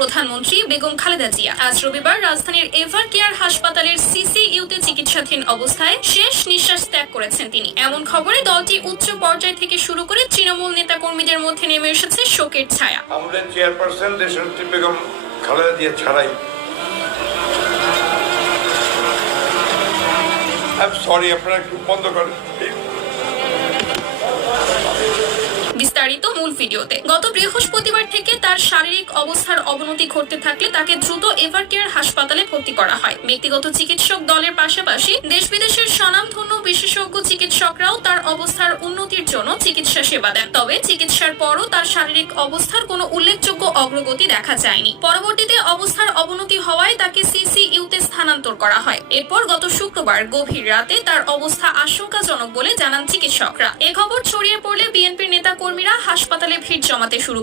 প্রধানমন্ত্রী বেগম খালেদা জিয়া আজ রবিবার রাজধানীর এভার কেয়ার হাসপাতালের সিসিইউতে চিকিৎসাধীন অবস্থায় শেষ নিঃশ্বাস ত্যাগ করেছেন তিনি। এমন খবরে দলটি উচ্চ পর্যায় থেকে শুরু করে তৃণমূল নেতাকর্মীদের মধ্যে নেমে এসেছে শোকের ছায়া। আমাদের চেয়ারপারসন দেশনেত্রী বেগম খালেদা জিয়া ছাড়াই সরি, আপনারা একটু বন্ধ করেন। বিস্তারিত মূল ভিডিওতে। গত বৃহস্পতিবার থেকে তার শারীরিক অবস্থার অবনতি ঘটতে থাকলে তাকে দ্রুত এভার কেয়ার হাসপাতালে ভর্তি করা হয়। ব্যক্তিগত চিকিৎসক দলের পাশাপাশি দেশ বিদেশের স্বনামধন্য বিশেষজ্ঞ চিকিৎসকরাও তার অবস্থার উন্নতির জন্য চিকিৎসা সেবা দেন। তবে চিকিৎসার পরও তার শারীরিক অবস্থার কোনো উল্লেখযোগ্য অগ্রগতি দেখা যায়নি। পরবর্তীতে অবস্থার অবনতি হওয়ায় তাকে সিসিইউতে স্থানান্তর করা হয়। এরপর গত শুক্রবার গভীর রাতে তার অবস্থা আশঙ্কাজনক বলে জানান চিকিৎসকরা। এ খবর ছড়িয়ে পড়লে বিএনপির নেতাকর্মীরা হাসপাতালে ভিড় জমাতে শুরু